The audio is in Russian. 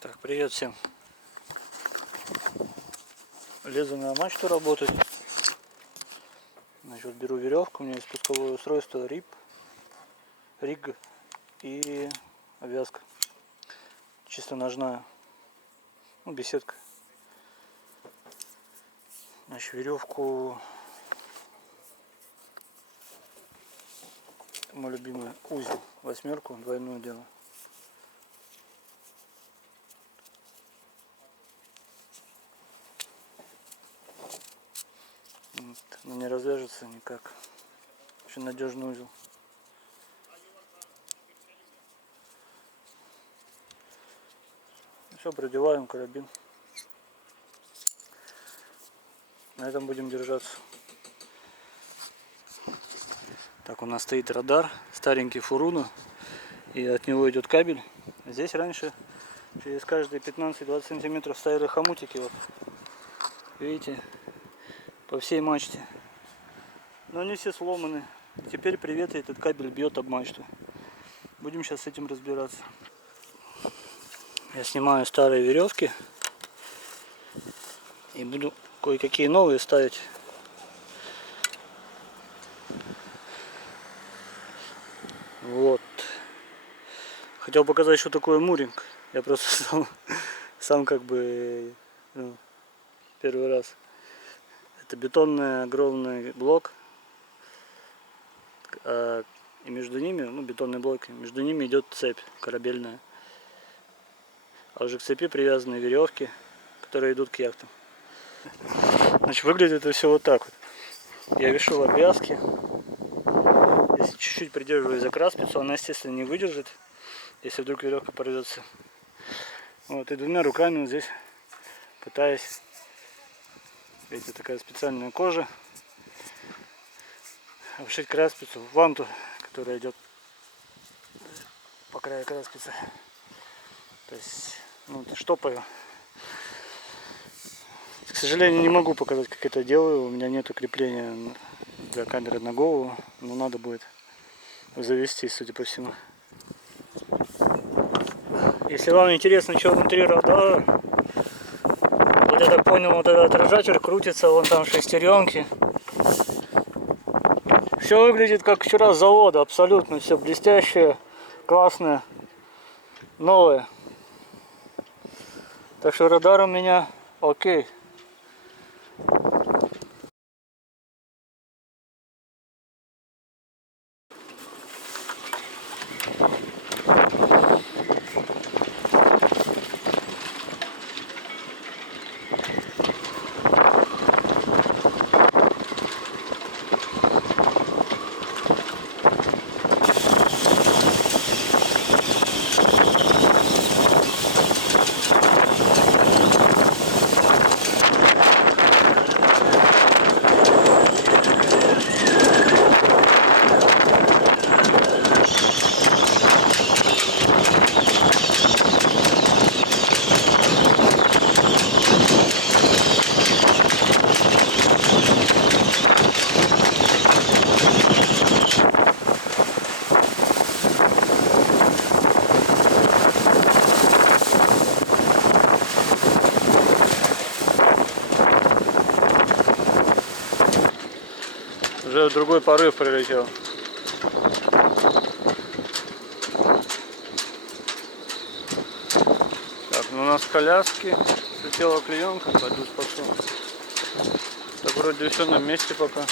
Так, привет всем. Лезу на мачту работать. Значит, беру веревку, у меня есть спусковое устройство риг и обвязка. Чисто ножная. Ну, беседка. Значит, веревку. Мой любимый узел. 8-ку, двойную делаю. Вот. Но не развяжется никак. Очень надежный узел. Все, продеваем карабин. На этом будем держаться. Так, у нас стоит радар, старенький Фуруно, и от него идет кабель. Здесь раньше через каждые 15-20 сантиметров стояли хомутики, вот, видите, по всей мачте. Но они все сломаны. Теперь при ветре этот кабель бьет об мачту. Будем сейчас с этим разбираться. Я снимаю старые веревки и буду кое-какие новые ставить. Вот. Хотел показать, что такое муринг. Я просто сам как бы первый раз. Это бетонный огромный блок. И между ними, бетонный блок, между ними идет цепь корабельная. А уже к цепи привязаны веревки, которые идут к яхтам. Значит, выглядит это все вот так вот. Я вешу в обвязке. Если чуть-чуть придерживаюсь за краспицу, она, естественно, не выдержит, если вдруг веревка порвется. Вот, и двумя руками вот здесь пытаюсь, видите, такая специальная кожа, обшить краспицу, ванту, которая идет по краю краспицы. То есть, штопаю. К сожалению, не могу показать, как это делаю. У меня нету крепления для камеры на голову, но надо будет завести, судя по всему. Если вам интересно, что внутри радара, вот я так понял, вот этот отражатель крутится, вон там шестеренки. Все выглядит как вчера с завода, абсолютно все блестящее, классное, новое. Так что радар у меня окей. Уже другой порыв прилетел. Так, у нас коляски, слетела клеенка, пойду спасу. Так, вроде все на месте пока.